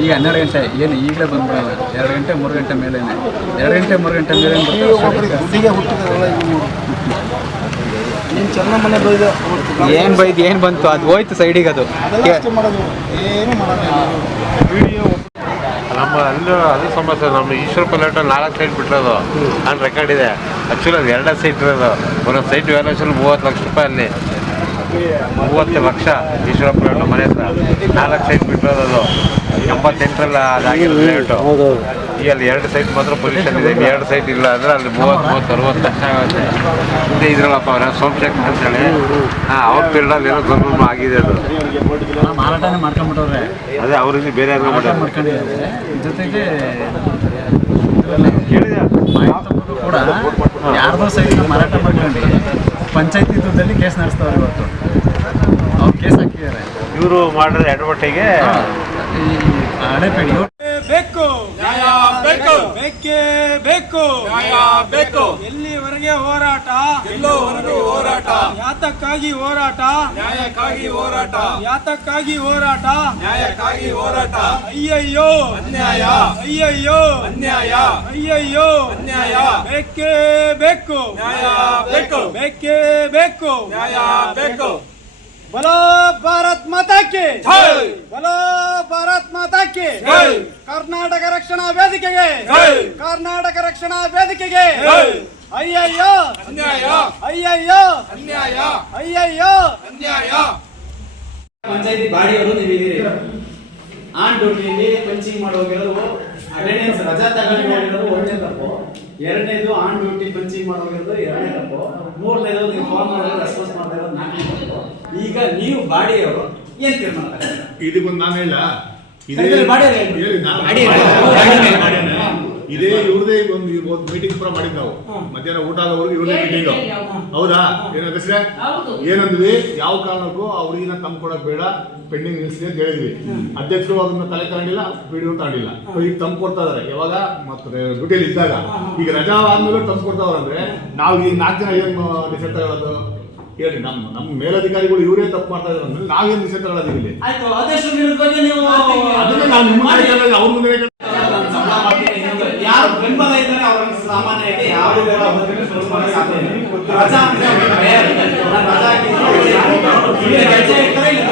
ಈಗ ಹನ್ನೆರಡು ಗಂಟೆ ಏನು ಈಗಲೇ ಬಂದ್ಬಿಡಲ್ಲ ಎರಡು ಗಂಟೆ ಮೂರು ಗಂಟೆ ಮೇಲೇನೆ. ಎರಡು ಗಂಟೆ ಮೂರು ಗಂಟೆ ಮೇಲೆ ಏನು ಬೈದು ಏನು ನೀನು ಚೆನ್ನಮ್ಮನೆ ಬೈದ ಏನ್ ಬೈದ್ ಏನ್ ಬಂತು? ಅದು ಹೋಯ್ತು ಸೈಡಿಗೆ ಅದು. ಏನು ನಮ್ಮ ಅಲ್ಲೂ ಅದು ಸಮಸ್ಯೆ ನಮ್ಮ ಈಶ್ವರ ಪಲ್ಲೇಟಲ್ಲಿ ನಾಲ್ಕು ಸೈಟ್ ಬಿಟ್ಟಿರೋದು. ನಾನು ರೆಕಾರ್ಡ್ ಇದೆ. ಆ್ಯಕ್ಚುಲಿ ಅದು ಎರಡೇ ಸೈಟ್ ಇರೋದು. ಒಂದೊಂದು ಸೈಟ್ ವ್ಯಾಲ್ಯೂಷನ್ ಮೂವತ್ತು ಲಕ್ಷ ರೂಪಾಯಿ ಅಲ್ಲಿ. ಮೂವತ್ತು ಲಕ್ಷ ಈಶ್ವರಪ್ಪ ಮನೆ ಹತ್ರ. ನಾಲ್ಕು ಸೈಟ್ ಬಿಟ್ಟಿರೋದು ಎಂಬತ್ತೆಂಟರಲ್ಲಿ ಅದಾಗಿರೋದು ರೇಟು ಈಗ ಅಲ್ಲಿ ಎರಡು ಸೈಟ್ ಮಾತ್ರ ಪೊಲ್ಯೂಷನ್ ಇದೆ. ಎರಡು ಸೈಟ್ ಇಲ್ಲ ಅಂದರೆ ಅಲ್ಲಿ ಮೂವತ್ತು ಮೂವತ್ತು ಅರವತ್ತು ಲಕ್ಷ ಆಗುತ್ತೆ. ಹಿಂದೆ ಇದ್ರಲ್ಲಪ್ಪ ಅವರ ಸೋಮಶೇಖರ್ ಅಂತೇಳಿ ಹಾಂ ಅವ್ರ ಫೀಲ್ಡಲ್ಲಿ ಏನೋ ಗೌರ್ಮೆಂಟ್ ಆಗಿದೆ ಅದು. ಮಾರಾಟನೇ ಮಾಡ್ಕೊಂಡ್ಬಿಟ್ಟವ್ರೆ ಅದೇ ಅವರಿಂದ ಬೇರೆ ಯಾರು ಜೊತೆಗೆ ಕೂಡ ಯಾರ್ದೋ ಸೈಡ್ ಮಾರಾಟ ಮಾಡ್ಕೊಂಡು ಪಂಚಾಯತಿ ದುಡ್ಡಲ್ಲಿ ಕೇಸ್ ನಡೆಸ್ತಾರೆ ಇವತ್ತು. ಅವ್ರು ಕೇಸ್ ಹಾಕಿದ್ದಾರೆ. ಇವರು ಮಾಡಿದ್ರೆ ಎಡವಟ್ಟಿಗೆ ಈ ಹಳೆಪೇಡಿ ಬೇಕು. ನ್ಯಾಯ ಬೇಕು. ಬೇಕೇ ಬೇಕು. ನ್ಯಾಯ ಬೇಕು. ಎಲ್ಲಿವರೆಗೆ ಹೋರಾಟ? ಎಲ್ಲೋವರೆಗೂ ಹೋರಾಟ? ಯಾತಕ್ಕಾಗಿ ಹೋರಾಟ? ನ್ಯಾಯಕ್ಕಾಗಿ ಹೋರಾಟ. ಯಾತಕ್ಕಾಗಿ ಹೋರಾಟ? ನ್ಯಾಯಕ್ಕಾಗಿ ಹೋರಾಟ. ಅಯ್ಯಯ್ಯೋ. ಅನ್ಯಾಯ. ಅಯ್ಯಯ್ಯೋ. ಅನ್ಯಾಯ. ಅಯ್ಯಯ್ಯೋ. ಅನ್ಯಾಯ. ಬೇಕೇ ಬೇಕು. ನ್ಯಾಯ ಬೇಕು. ಬೇಕೇ ಬೇಕು. ನ್ಯಾಯ ಬೇಕು. बोलो भारत माता की जय बोलो ಭಾರತ್ ಮಾತಾ ಕಿ ಕರ್ನಾಟಕ ರಕ್ಷಣಾ ವೇದಿಕೆಗೆ ಕರ್ನಾಟಕ ರಕ್ಷಣಾ ವೇದಿಕೆಗೆ ಅಯ್ಯಯ್ಯೋ ಅನ್ಯಾಯ ಅಯ್ಯಯ್ಯೋ ಅನ್ಯಾಯ ಅಯ್ಯಯ್ಯೋ ಅನ್ಯಾಯ ಪಂಚಾಯತಿ ಬಾಡಿಯವರು ನೀವು ಇದೀರಿ ಆನ್ ಡ್ಯೂಟಿಯಲ್ಲಿ ಪಂಚಿಂಗ್ ಮಾಡೋಗಿರೋದು ಅಟೆಂಡೆನ್ಸ್ ರಜಾ ತಗೊಂಡು ಹೋಗಿರೋದು ಒಂದನೇ ತಪ್ಪು ಎರಡನೇದು ಆನ್ ಡ್ಯೂಟಿ ಪಂಚಿಂಗ್ ಮಾಡೋಗಿರೋದು ಎರಡನೇ ತಪ್ಪು ಮೂರನೇದು ನೀವು ಫೋನ್ ಮಾಡೋದು ರೆಸ್ಪಾನ್ಸ್ ಮಾಡ್ತಾ ಇರೋದು ನಾಲ್ಕನೇ ತಪ್ಪು ಈಗ ನೀವು ಬಾಡಿಯವರು ಏನ್ ತೀರ್ಮಾನ ತಗೊಂಡ್ರಿ? ಇದಕ್ಕೊಂದು ನಾನು ಹೇಳ. ಸರಿ, ನಾನು- ಹೇಳಿ. ಇದೇ ಇವ್ರದೇ ಒಂದು ಒಂದು ಮೀಟಿಂಗ್ ಕೂಡ ಮಾಡಿದ್ ನಾವು. ಮಧ್ಯಾಹ್ನ ಊಟ ಆದವ್ರಿಗೆ ಇವ್ರದೇ ಮೀಟಿಂಗ್ ಹೌದಾ? ಏನಂದ್ರೆ ಏನಂದ್ವಿ? ಯಾವ ಕಾರಣಕ್ಕೂ ಅವ್ರಿಗಿನ ತಂದ್ಕೊಡಕ್ ಬೇಡ ಪೆಂಡಿಂಗ್ ನಿಲ್ಸಿ ಅಂತ ಹೇಳಿದ್ವಿ. ಅಧ್ಯಕ್ಷರು ಅದನ್ನ ತಲೆ ತಗೊಂಡಿಲ್ಲ ವಿಡಿಯೋ ತಗೊಂಡಿಲ್ಲ ಈಗ ತಮ್ಮ ಕೊಡ್ತಾ ಇದಾರೆ. ಯಾವಾಗ? ಮತ್ತೆ ಡ್ಯೂಟಿಯಲ್ಲಿ ಇದ್ದಾಗ. ಈಗ ರಜಾ ಆದ್ಮೇಲೆ ತಮ್ ಕೊಡ್ತಾವ್ರಂದ್ರೆ ನಾವು ಈ ನಾಲ್ಕು ಜನ ಏನ್ ಡಿಸೈಡ್ ತಗೊಳ್ಳೋದು ಹೇಳಿ ನಮ್ಮ ನಮ್ಮ ಮೇಲಧಿಕಾರಿಗಳು ಇವರೇ ತಪ್ಪು ಮಾಡ್ತಾ ಇದ್ದಾರೆ ಅಂದ್ರೆ ನಾವೇನು ತಗೊಳ್ಳೋದು ಇಲ್ಲಿ ಆಯ್ತು ಅಧ್ಯಕ್ಷರ ಬಗ್ಗೆ ನೀವು ಅದನ್ನ ನಾನು ನಿಮ್ಮ ಅವ್ರ ಮುಂದೆ ಯಾರು ಬೆಂಬಲ ಇದ್ದಾರೆ ಸಾಮಾನ್ಯವಾಗಿ. ರಜಾ ಅವ್ರಿಗೆ ಭಯ ಇರುತ್ತೆ. ನಾನು ರಜಾ ಹಾಕಿದ್ದೀನಿ. ಇಲ್ಲಿ ರಜೆ ಇರ್ತಾರೆ, ಇಲ್ಲಿ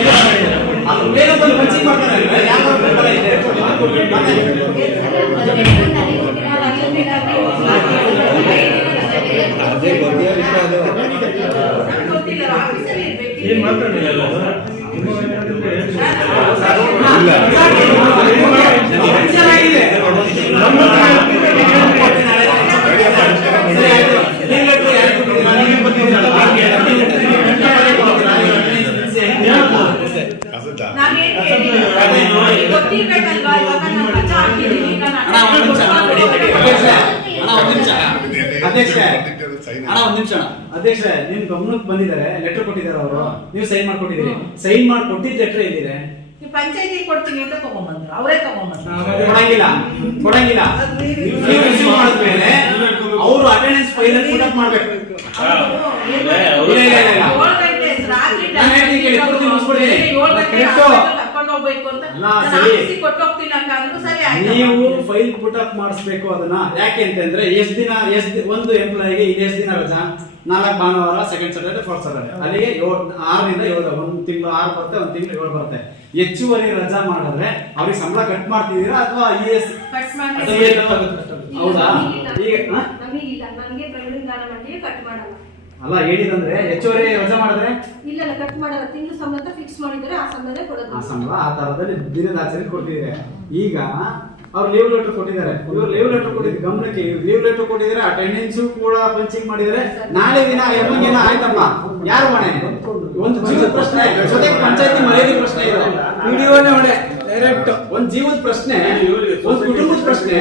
ಇಲ್ಲ ಮಾಡಿದ್ದಾರೆ. ಅದು ಬೇರೆ ಒಂದು ಪಂಚಿಂಗ್ ಮಾಡ್ತಾರೆ ಅಂದ್ರೆ ಯಾರು ಬೆಂಬಲ ಇದೆ ಅವನು ಸೇರಿ ಬೆಟ್ಟಿ ಈ ಅಧ್ಯಕ್ಷ ನಿಮ್ ಗಮನಕ್ಕೆ ಬಂದಿದ್ದಾರೆ ಲೆಟರ್ ಕೊಟ್ಟಿದ್ದಾರೆ ಅವರು. ನೀವು ಸೈನ್ ಮಾಡ್ಕೊಟ್ಟಿದ್ದೀರಿ. ಸೈನ್ ಮಾಡ್ಕೊಟ್ಟಿದ್ದ ಲೆಟರ್ ಎಲ್ಲಿದೆ? ಈ ಪಂಚಾಯತಿ ಕೊಡ್ತೀನಿ ಅಂತ ತಗೊಂಡ್ಬಂದ್ರು ಅವರೇ ತಗೊಂಡ್ಬಂದ್ರು ಕೊಡಂಗಿಲ್ಲ. ಕೊಡಂಗಿಲ್ಲ. ನೀವು ರಿಸೀವ್ ಮಾಡಿದ್ಮೇಲೆ ಅವರು ಅಟೆಂಡೆನ್ಸ್ ಫೈಲ್ ಪುಟ್ ಅಪ್ ಮಾಡ್ಬೇಕು. ನೀವು ಫೈಲ್ ಪುಟ್ ಅಪ್ ಮಾಡಿಸ್ಬೇಕು ಅದನ್ನ. ಯಾಕೆ ಅಂತಂದ್ರೆ ಎಷ್ಟ್ ದಿನ ಎಷ್ಟ್ ಒಂದು ಎಂಪ್ಲಾಯಿಗೆ ಇದು ಎಷ್ಟ್ ದಿನ ರಜಾ ನಾಲ್ಕು ಭಾನುವಾರ ಸೆಕೆಂಡ್ ಸಾಟರ್ಡೆ ಫೋರ್ತ್ ಸಾಟರ್ಡೆ ಅಲ್ಲಿಗೆ ಏಳು ಆರರಿಂದ ಏಳು ಒಂದು ತಿಂಗಳು ಆರು ಬರುತ್ತೆ ಒಂದು ತಿಂಗಳು ಏಳು ಬರುತ್ತೆ. ಹೆಚ್ಚುವರಿ ರಜಾ ಮಾಡಿದ್ರೆ ಅವ್ರಿಗೆ ಸಂಬಳ ಕಟ್ ಮಾಡ್ತಿದ್ದೀರಾ ಅಥವಾ ಇ ಎಸ್ ಹೌದಾ? ಅಲ್ಲ ಹೇಳಿದಂದ್ರೆ ಹೆಚ್ಚುವರಿ ರಜಾ ಮಾಡಿದ್ರೆ? ಇಲ್ಲ ಇಲ್ಲ ಕಟ್ ಮಾಡಲ್ಲ. ತಿಂಗಳು ಸಂಬಳ ಫಿಕ್ಸ್ ಮಾಡಿದ್ರೆ ಆ ಸಂಬಳ ಆ ಸಂಬಳ ಆ ತರದಲ್ಲಿ ದಿನದ ಆಚರಣೆ ಕೊಟ್ಟಿದ್ದಾರೆ ಈಗ ಅವ್ರು ಲೀವ್ ಲೆಟರ್ ಕೊಟ್ಟಿದ್ದಾರೆ. ಇವ್ರು ಲೀವ್ ಲೆಟರ್ ಕೊಟ್ಟಿದ್ದು ಗಮನಕ್ಕೆ ಲೀವ್ ಲೆಟರ್ ಕೊಟ್ಟಿದ್ದಾರೆ ಅಟೆಂಡೆನ್ಸ್ ಕೂಡ ಪಂಚಿಂಗ್ ಮಾಡಿದರೆ ನಾಳೆ ದಿನ ಎಮ್ಮಂಗೇನ ಆಯ್ತಪ್ಪ. ಯಾರು ಮನೆ ಒಂದು ಜೀವದ ಪ್ರಶ್ನೆ. ಜೊತೆಗೆ ಪಂಚಾಯತಿ ಮರ್ಯಾದೆ ಪ್ರಶ್ನೆ ಇದೆ. ವಿಡಿಯೋನೇ ಡೈರೆಕ್ಟ್ ಒಂದು ಜೀವದ ಪ್ರಶ್ನೆ ಒಂದು ಕುಟುಂಬದ ಪ್ರಶ್ನೆ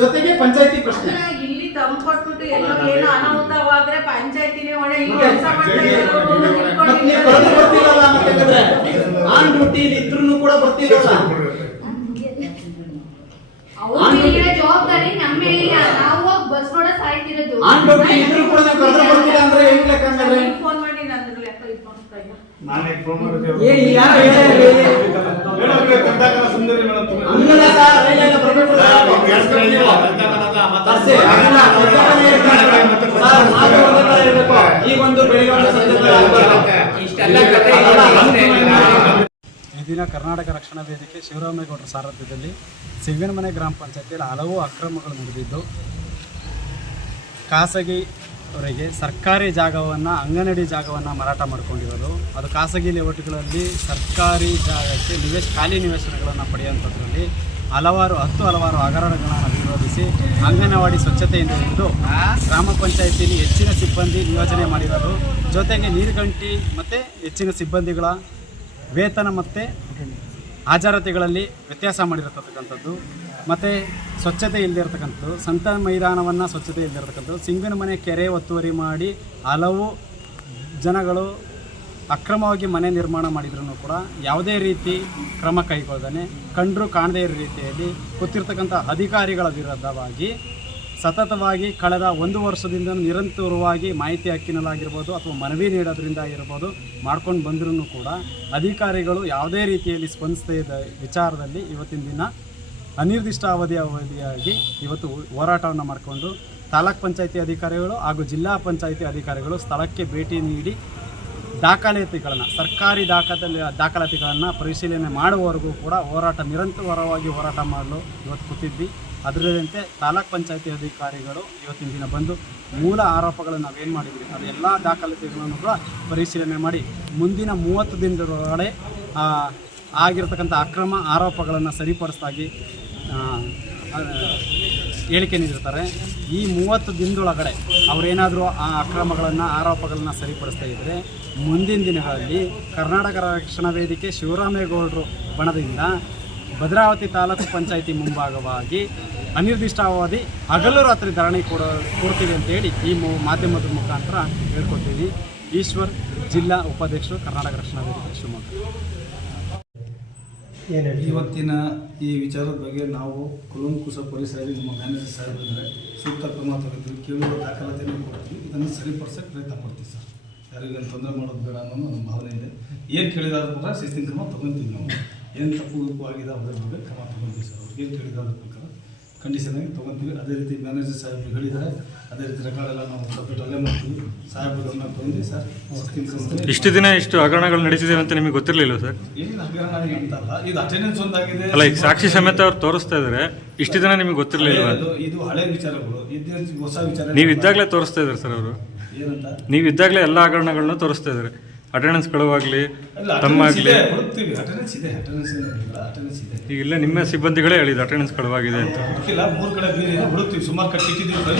ಜೊತೆಗೆ ಪಂಚಾಯತಿ ಪ್ರಶ್ನೆ. ಇಲ್ಲಿ ಎಲ್ಲೋ ಏನೋ ಅನಾಹುತವಾದ್ರೆ ಪಂಚಾಯತಿನೇ ಹೊಣೆ. ಇಲ್ಲಿ ಕೆಲಸ ಮಾಡ್ತಾ ಆನ್ ಡ್ಯೂಟಿ ಇದ್ರೂ ಕೂಡ ಬರ್ತಿಲ್ಲಲ್ಲ ಅವ್ರ ಮೇಲಿನ ಜವಾಬ್ದಾರಿ ನಮ್ಮ ಮೇಲಿನ ನಾವು ಹೋಗಿ ಡ್ಯೂಟಿ ಇದ್ರು ಕೂಡ ನೀವು ಕರೆದ್ರೆ ಬರ್ತೀರಾ ಅಂದ್ರೆ ಹೆಂಗ್ ಲೆಕ್ಕ ಹಂಗಾದ್ರೆ? ಫೋನ್ ಮಾಡಿ ನಾನು ಲೆಕ್ಕ ಇದು ಮಾಡ್ತಾ ಇಲ್ಲ ನಾನೇ ಫೋನ್ ಮಾಡಿದ್ದೆ ಏ ಇಲ್ಲಿ ಯಾರೋ ಹೇಳ್ಯಾರ್ರಿ. ಮೇಡಮ್ ಕಂದಾಕರ ಸುಂದರಿ ಮೇಡಮ್ ಹಂಗಲ್ಲ ಸರ್, ಇಲ್ಲ, ಇಲ್ಲ, ಬರ್ಬೇಕು ಸರ್. ತರ್ಸಿ, ಹಂಗಲ್ಲ, ಒತ್ತಡನೇ ಇರ್ತಾರೆ. ಸರ್, ಮಾತು ಒಂದೇ ತರ ಇರ್ಬೇಕು. ಈಗ ಒಂದು ಬೆಳಿಗ್ಗೆ ಒಂದು ಸಂಜೆ ಒಂದು ಆಗ್ಬಾರ್ದು. ಅಲ್ಲ, ಹಂಗೆ ಈ ದಿನ ಕರ್ನಾಟಕ ರಕ್ಷಣಾ ವೇದಿಕೆ ಶಿವರಾಮೇಗೌಡರ ಸಾರಥ್ಯದಲ್ಲಿ ಸಿಂಗನಮನೆ ಗ್ರಾಮ ಪಂಚಾಯತಿಯಲ್ಲಿ ಹಲವು ಅಕ್ರಮಗಳು ನಡೆದಿದ್ದು ಖಾಸಗಿ ಅವರಿಗೆ ಸರ್ಕಾರಿ ಜಾಗವನ್ನು ಅಂಗನಡಿ ಜಾಗವನ್ನು ಮಾರಾಟ ಮಾಡ್ಕೊಂಡಿರೋದು. ಅದು ಖಾಸಗಿ ಲೇಔಟ್ಗಳಲ್ಲಿ ಸರ್ಕಾರಿ ಜಾಗಕ್ಕೆ ನಿವೇಶ, ಖಾಲಿ ನಿವೇಶನಗಳನ್ನು ಪಡೆಯುವಂಥದ್ರಲ್ಲಿ ಹಲವಾರು, ಹತ್ತು ಹಲವಾರು ಹಗರಣಗಳನ್ನು ವಿರೋಧಿಸಿ ಅಂಗನವಾಡಿ ಸ್ವಚ್ಛತೆಯಿಂದ ಹಿಡಿದು ಗ್ರಾಮ ಪಂಚಾಯಿತಿಯಲ್ಲಿ ಹೆಚ್ಚಿನ ಸಿಬ್ಬಂದಿ ನಿಯೋಜನೆ ಮಾಡಿರೋದು. ಜೊತೆಗೆ ನೀರುಗಂಟಿ ಮತ್ತು ಹೆಚ್ಚಿನ ಸಿಬ್ಬಂದಿಗಳ ವೇತನ ಮತ್ತು ಹಾಜರಾತಿಗಳಲ್ಲಿ ವ್ಯತ್ಯಾಸ ಮಾಡಿರತಕ್ಕಂಥದ್ದು. ಮತ್ತು ಸ್ವಚ್ಛತೆ ಇಲ್ಲದಿರ್ತಕ್ಕಂಥದ್ದು ಸಂತ ಮೈದಾನವನ್ನು ಸ್ವಚ್ಛತೆ ಇಲ್ಲದಿರ್ತಕ್ಕಂಥದ್ದು ಸಿಂಗನ ಮನೆ ಕೆರೆ ಒತ್ತುವರಿ ಮಾಡಿ ಹಲವು ಜನಗಳು ಅಕ್ರಮವಾಗಿ ಮನೆ ನಿರ್ಮಾಣ ಮಾಡಿದ್ರೂ ಕೂಡ ಯಾವುದೇ ರೀತಿ ಕ್ರಮ ಕೈಗೊಳ್ಳದೇ, ಕಂಡರೂ ಕಾಣದೇ ಇರೋ ರೀತಿಯಲ್ಲಿ ಗೊತ್ತಿರ್ತಕ್ಕಂಥ ಅಧಿಕಾರಿಗಳ ವಿರುದ್ಧವಾಗಿ ಸತತವಾಗಿ ಕಳೆದ ಒಂದು ವರ್ಷದಿಂದ ನಿರಂತರವಾಗಿ ಮಾಹಿತಿ ಹಕ್ಕಿನಲ್ಲಾಗಿರ್ಬೋದು ಅಥವಾ ಮನವಿ ನೀಡೋದ್ರಿಂದ ಆಗಿರ್ಬೋದು ಮಾಡ್ಕೊಂಡು ಬಂದ್ರೂ ಕೂಡ ಅಧಿಕಾರಿಗಳು ಯಾವುದೇ ರೀತಿಯಲ್ಲಿ ಸ್ಪಂದಿಸದೇ ಇದ್ದ ವಿಚಾರದಲ್ಲಿ ಇವತ್ತಿನ ದಿನ ಅನಿರ್ದಿಷ್ಟ ಅವಧಿಯ ಅವಧಿಯಾಗಿ ಇವತ್ತು ಹೋರಾಟವನ್ನು ಮಾಡಿಕೊಂಡು ತಾಲೂಕ್ ಪಂಚಾಯಿತಿ ಅಧಿಕಾರಿಗಳು ಹಾಗೂ ಜಿಲ್ಲಾ ಪಂಚಾಯಿತಿ ಅಧಿಕಾರಿಗಳು ಸ್ಥಳಕ್ಕೆ ಭೇಟಿ ನೀಡಿ ದಾಖಲಾತಿಗಳನ್ನು, ಸರ್ಕಾರಿ ದಾಖಲೆ ದಾಖಲಾತಿಗಳನ್ನು ಪರಿಶೀಲನೆ ಮಾಡುವವರೆಗೂ ಕೂಡ ಹೋರಾಟ, ನಿರಂತರವಾಗಿ ಹೋರಾಟ ಮಾಡಲು ಇವತ್ತು ಕೂತಿದ್ವಿ. ಅದರಂತೆ ತಾಲೂಕ್ ಪಂಚಾಯಿತಿ ಅಧಿಕಾರಿಗಳು ಇವತ್ತಿನ ದಿನ ಬಂದು ಮೂಲ ಆರೋಪಗಳನ್ನು ನಾವೇನು ಮಾಡಿದ್ವಿ ಅದೆಲ್ಲ ದಾಖಲಾತಿಗಳನ್ನು ಕೂಡ ಪರಿಶೀಲನೆ ಮಾಡಿ ಮುಂದಿನ ಮೂವತ್ತು ದಿನದೊಳಗಡೆ ಆಗಿರ್ತಕ್ಕಂಥ ಅಕ್ರಮ ಆರೋಪಗಳನ್ನು ಸರಿಪಡಿಸ್ದಾಗಿ ಹೇಳಿಕೆ ನೀಡಿರ್ತಾರೆ. ಈ ಮೂವತ್ತು ದಿನದೊಳಗಡೆ ಅವರೇನಾದರೂ ಆ ಅಕ್ರಮಗಳನ್ನು, ಆರೋಪಗಳನ್ನು ಸರಿಪಡಿಸ್ತಾ ಇದ್ದರೆ ಮುಂದಿನ ದಿನಗಳಲ್ಲಿ ಕರ್ನಾಟಕ ರಕ್ಷಣಾ ವೇದಿಕೆ ಶಿವರಾಮೇಗೌಡರು ಬಣದಿಂದ ಭದ್ರಾವತಿ ತಾಲೂಕು ಪಂಚಾಯಿತಿ ಮುಂಭಾಗವಾಗಿ ಅನಿರ್ದಿಷ್ಟಾವಧಿ ಹಗಲು ರಾತ್ರಿ ಧರಣಿ ಕೊಡ, ಕೊಡ್ತೀವಿ ಅಂತೇಳಿ ಈ ಮು, ಮಾಧ್ಯಮದ ಮುಖಾಂತರ ಹೇಳ್ಕೊಡ್ತೀವಿ. ಈಶ್ವರ್ ಜಿಲ್ಲಾ ಉಪಾಧ್ಯಕ್ಷರು ಕರ್ನಾಟಕ ರಕ್ಷಣಾ ವೇದಿಕೆ ಶಿವಮೊಗ್ಗ. ಇವತ್ತಿನ ಈ ವಿಚಾರದ ಬಗ್ಗೆ ನಾವು ಕುಲಂಕುಶ ಪರಿಸರದಲ್ಲಿ ನಮ್ಮ ಮ್ಯಾನೇಜರ್ ಸಾಹೇಬ್ ಇದ್ದಾರೆ. ಸೂಕ್ತ ಕ್ರಮ ತಗೋತೀವಿ ಕೇಳುವ ದಾಖಲಾತಿಯನ್ನು ಕೊಡ್ತೀವಿ. ಇದನ್ನು ಸರಿಪಡಿಸೋಕೆ ಪ್ರಯತ್ನ ಪಡ್ತೀವಿ ಸರ್. ಯಾರಿಗೇನು ತೊಂದರೆ ಮಾಡೋದು ಬೇಡ ಅನ್ನೋ ನಮ್ಮ ಭಾವನೆ ಇದೆ. ಏನು ಕೇಳಿದಾದ್ರೂ ಕೂಡ ಶಿಸ್ತಿನ ಕ್ರಮ ತೊಗೊತೀವಿ ನಾವು. ಏನು ತಪ್ಪು ಉಪ್ಪು ಆಗಿದೆ ಅದ್ರ ಬಗ್ಗೆ ಕ್ರಮ ತೊಗೊತೀವಿ ಸರ್. ಅವ್ರಿಗೆ ಏನು ಕೇಳಿದಾದ್ರ ಪ್ರಕಾರ ಕಂಡೀಷನ್ ಆಗಿ ತೊಗೊತೀವಿ. ಅದೇ ರೀತಿ ಮ್ಯಾನೇಜರ್ ಸಾಹೇಬ್ರು ಹೇಳಿದ್ದಾರೆ. ಅದೇ ರೀತಿ ರೆಕಾರ್ಡ್ ಎಲ್ಲ ನಾವು ಸಬ್ಮಿಟ್ ಅಲ್ಲೇ ಮಾಡ್ತೀವಿ. ಸಾಹೇಬ್ರು ಗಮನ ತೊಗೊಂಡು ಸರ್ ಇಷ್ಟು ದಿನ ಇಷ್ಟು ಹಗರಣಗಳು ನಡೆಸಿದೆ ಅಂತ ನಿಮಗೆ ಗೊತ್ತಿರಲಿಲ್ಲ ಸರ್? ಏನು ಹಗರಣ ಅಂತಲ್ಲ. ಇದು ಅಟೆಂಡೆನ್ಸ್ ಒಂದಾಗಿದೆ. ಅಲ್ಲ ಈಗ ಸಾಕ್ಷಿ ಸಮೇತ ಅವ್ರು ತೋರಿಸ್ತಾ ಇದ್ದಾರೆ ಇಷ್ಟು ದಿನ ನಿಮಗೆ ಗೊತ್ತಿರಲಿಲ್ಲ ನೀವಿದ್ದಾಗಲೇ ಇದು ಹಳೆ ವಿಚಾರಗಳು. ಹೊಸ ವಿಚಾರ ನೀವು ಇದ್ದಾಗಲೇ ತೋರಿಸ್ತಾ ಇದ್ದಾರೆ ಸರ್ ಅವರು. ಏನಂತ? ನೀವು ಇದ್ದಾಗಲೇ ಎಲ್ಲ ಹಗರಣಗಳನ್ನ ತೋರಿಸ್ತಾ ಇದ್ದಾರೆ ಅಟೆಂಡೆನ್ಸ್ ಕಳುವಾಗಲಿ ತಮ್ಮಾಗ್ಲಿ. ಅಟೆಂಡೆನ್ಸ್ ಇದೆ ಅಟೆಂಡೆನ್ಸ್ ಅಟೆಂಡೆನ್ಸ್ ಇದೆ ಈಗ ಇಲ್ಲೇ ನಿಮ್ಮ ಸಿಬ್ಬಂದಿಗಳೇ ಹೇಳಿದ್ದು ಅಟೆಂಡೆನ್ಸ್ ಕಳುವಾಗಿದೆ ಅಂತ. ಇಲ್ಲ ಮೂರು ಕಡೆ ಬೇರೆ ಹುಡುಕ್ತೀವಿ. ಸುಮಾರು ಕಟ್ಟಿಟ್ಟಿದ್ದೀವಿ ಫೈಲ್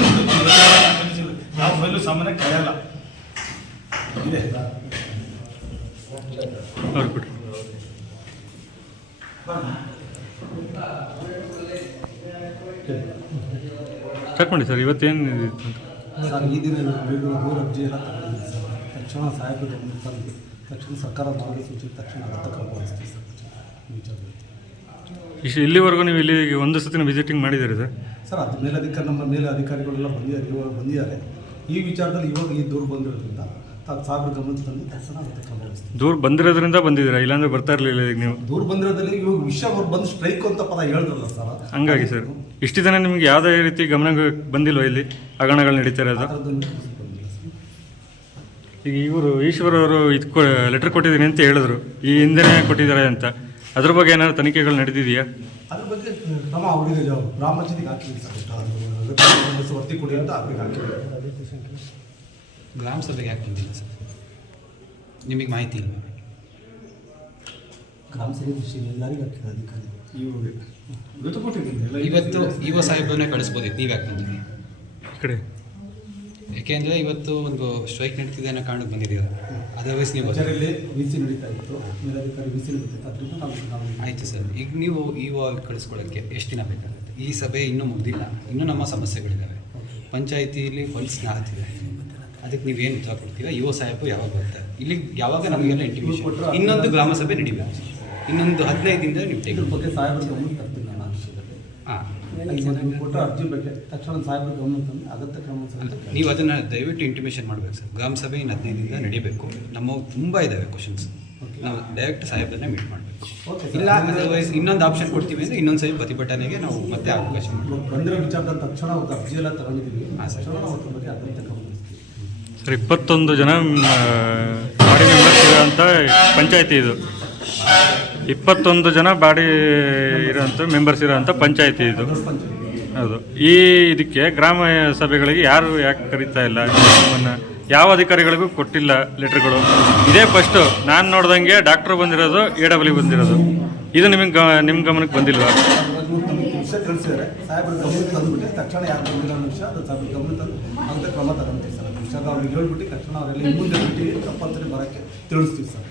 ಫೈಲು ಸಾಮಾನ್ಯ ಕಳೆಯಲ್ಲ ಇದೆ. ಅವ್ರು ಬಿಟ್ಟು ತಗೊಂಡಿ ಸರ್ ಇವತ್ತೇನು ಈ ದಿನ ಮೂರು ಅರ್ಜಿ ಎಲ್ಲ ತಗೊಂಡಿದ್ದೀವಿ ಸರ್. ತಕ್ಷಣ ಸಾಹೇಬರು ತಂದು ತಕ್ಷಣ ಸರ್ಕಾರ ಮಾರ್ಗಸೂಚಿ ತಕ್ಷಣ ಅಗತ್ಯ ಕ್ರಮ ವಹಿಸ್ತೀವಿ ಸರ್. ವಿಚಾರದಲ್ಲಿ ಇಷ್ಟು ಇಲ್ಲಿವರೆಗೂ ನೀವು ಇಲ್ಲಿ ಒಂದು ಸತಿನ ವಿಸಿಟಿಂಗ್ ಮಾಡಿದ್ದೀರಿ ಸರ್? ಸರ್ ಅದು ಮೇಲಧಿಕಾರಿ ನಮ್ಮ ಮೇಲೆ ಅಧಿಕಾರಿಗಳೆಲ್ಲ ಬಂದಿದ್ದಾರೆ ಇವಾಗ ಬಂದಿದ್ದಾರೆ. ಈ ವಿಚಾರದಲ್ಲಿ ಇವಾಗ ಈ ದೂರು ಬಂದಿರೋದ್ರಿಂದ ತಾವು ಗಮನ ಗಮನಕ್ಕೆ ತಂದು ತಕ್ಷಣ ಅಗತ್ಯ ಕ್ರಮ ವಹಿಸ್ತೀವಿ. ದೂರ ಬಂದಿರೋದ್ರಿಂದ ಬಂದಿದ್ದೀರಾ? ಇಲ್ಲಾಂದ್ರೆ ಬರ್ತಾ ಇರಲಿಲ್ಲ ಈಗ ನೀವು? ದೂರ ಬಂದಿರೋದ್ರಲ್ಲಿ ಇವಾಗ ವಿಷಯ ಅವ್ರು ಬಂದು ಸ್ಟ್ರೈಕ್ ಅಂತ ಪದ ಹೇಳಿದ್ರಲ್ಲ ಸರ್. ಹಂಗಾಗಿ ಸರ್. ಇಷ್ಟು ದಿನ ನಿಮ್ಗೆ ಯಾವುದೇ ರೀತಿ ಗಮನ ಬಂದಿಲ್ಲ ಇಲ್ಲಿ? ಹಗರಣಗಳು ನಡೀತಾ ಇರೋದು ಆ ಥರದ್ದೊಂದು ಬಂದಿಲ್ಲ ಸರ್ ಈಗ ಇವರು ಈಶ್ವರ್ ಅವರು ಇದು ಲೆಟರ್ ಕೊಟ್ಟಿದ್ದೀನಿ ಅಂತ ಹೇಳಿದ್ರು. ಈ ಹಿಂದೆ ಕೊಟ್ಟಿದ್ದಾರೆ ಅಂತ. ಅದ್ರ ಬಗ್ಗೆ ಏನಾದ್ರು ತನಿಖೆಗಳು ನಡೆದಿದೆಯಾ? ಅದ್ರ ಬಗ್ಗೆ ಕ್ರಮ ಅವರಿಗೆ ಗ್ರಾಮ ಪಂಚಾಯತಿಗೆ ಸರ್. ವರದಿ ಕೊಡಿ ಅಂತ ಅವ್ರಿಗೆ ಗ್ರಾಮ ಸಭೆಗೆ ಹಾಕಿದ್ದೀನಿ ಸರ್? ನಿಮಗೆ ಮಾಹಿತಿ ಇಲ್ಲ. ಗ್ರಾಮ ಸಭೆ ದೃಷ್ಟಿಯಲ್ಲಿ ಎಲ್ಲರಿಗೂ ಹಾಕಿದ್ದಾರೆ ಅಧಿಕಾರಿ. ಇವಾಗ ಇವತ್ತು ಇವ ಇವತ್ತು ಸಾಹೇಬ್ರನ್ನೇ ಕಳಿಸ್ಬೋದಿತ್ತು. ನೀವು ಯಾಕೆ ಬಂದಿರಿ ಈ ಕಡೆ. ಯಾಕೆಂದರೆ ಇವತ್ತು ಒಂದು ಸ್ಟ್ರೈಕ್ ನಡೀತಿದೆ ಅನ್ನೋ ಕಾರಣಕ್ಕೆ ಬಂದಿದ್ದೀರ? ಅದರ್ವೈಸ್ ನೀವು ನಡೀತಾ ಇತ್ತು. ಮೇಲಧಿಕಾರಿ ನಡೀತಿತ್ತು ಅದರಿಂದ ನಾವು ನಾವು ಆಯಿತು ಸರ್. ಈಗ ನೀವು ಯುವ ಕಳಿಸ್ಕೊಳ್ಳೋಕ್ಕೆ ಎಷ್ಟು ದಿನ ಬೇಕಾಗುತ್ತೆ? ಈ ಸಭೆ ಇನ್ನೂ ಮುಗ್ದಿಲ್ಲ. ಇನ್ನೂ ನಮ್ಮ ಸಮಸ್ಯೆಗಳಿದ್ದಾವೆ ಪಂಚಾಯಿತಿಯಲ್ಲಿ ಫಂಡ್ಸ್ ಆಗ್ತಿದೆ ಅದಕ್ಕೆ ನೀವೇನು ಉತ್ತರ ಕೊಡ್ತೀರಾ? ಯುವ ಸಾಹೇಬು ಯಾವಾಗ ಬರ್ತಾರೆ? ಇಲ್ಲಿ ಯಾವಾಗ ನಮಗೆಲ್ಲ ಇಂಟಿಮೇಷನ್ ಇನ್ನೊಂದು ಗ್ರಾಮ ಸಭೆ ನಡಿಬೇಕು. ಇನ್ನೊಂದು ಹದಿನೈದು ದಿನದಲ್ಲಿ ನೀವು ಬಗ್ಗೆ ಸಾಹೇಬರ ಗಮನಕ್ಕೆ ತರ್ತೀನಿ ನಾನು ಆ ವಿಷಯದಲ್ಲಿ ಹಾಂ ಐದು ಮಂದಿ ಕೊಟ್ಟು ಅರ್ಜಿ ಬಗ್ಗೆ ತಕ್ಷಣ ಸಾಹೇಬ್ರ ಗಮನ ತಂದು ಅಗತ್ಯ ಕ್ರಮ ನೀವು ಅದನ್ನು ದಯವಿಟ್ಟು ಇಂಟಿಮೇಷನ್ ಮಾಡಬೇಕು ಸರ್. ಗ್ರಾಮ ಸಭೆ ಇನ್ನು ಹದಿನೈದಿಂದ ನಡಿಬೇಕು. ನಮ್ಮ ತುಂಬ ಇದ್ದಾವೆ ಕ್ವಶನ್ಸ್ ನಾವು ಡೈರೆಕ್ಟ್ ಸಾಹೇಬ್ರನ್ನ ಮೀಟ್ ಮಾಡಬೇಕು. ಓಕೆ ಇಲ್ಲ ಅದರ್ವೈಸ್ ಇನ್ನೊಂದು ಆಪ್ಷನ್ ಕೊಡ್ತೀವಿ ಅಂದರೆ ಇನ್ನೊಂದು ಸರಿ ಪ್ರತಿಭಟನೆಗೆ ನಾವು ಮತ್ತೆ ಅವಕಾಶ ಬಂದಿರೋ ವಿಚಾರದ ತಕ್ಷಣ ಒಂದು ಅರ್ಜಿ ಎಲ್ಲ ತಗೊಂಡಿದ್ದೀವಿ. ತಕ್ಷಣ ನಾವು ಅದ್ರ ಬಗ್ಗೆ ಅಗತ್ಯ ಕ್ರಮ ಸರ್ ಇಪ್ಪತ್ತೊಂದು ಜನ ಬಾಡಿ ಮೆಂಬರ್ಸ್ ಇರೋಂಥ ಪಂಚಾಯತಿ ಇದು. ಇಪ್ಪತ್ತೊಂದು ಜನ ಬಾಡಿ ಇರೋಂಥ ಮೆಂಬರ್ಸ್ ಇರೋಂಥ ಪಂಚಾಯತಿ ಇದು. ಹೌದು. ಈ ಇದಕ್ಕೆ ಗ್ರಾಮ ಸಭೆಗಳಿಗೆ ಯಾರು ಯಾಕೆ ಕರೀತಾ ಇಲ್ಲ? ಯಾವ ಅಧಿಕಾರಿಗಳಿಗೂ ಕೊಟ್ಟಿಲ್ಲ ಲೆಟ್ರ್ಗಳು? ಇದೇ ಫಸ್ಟು ನಾನು ನೋಡ್ದಂಗೆ ಡಾಕ್ಟ್ರು ಬಂದಿರೋದು, ಎ ಡಬ್ಲ್ಯೂ ಬಂದಿರೋದು. ಇದು ನಿಮಗೆ ಗ ನಿಮ್ಮ ಗಮನಕ್ಕೆ ಬರೋಕ್ಕೆ ತಿಳಿಸ್ತೀವಿ ಸರ್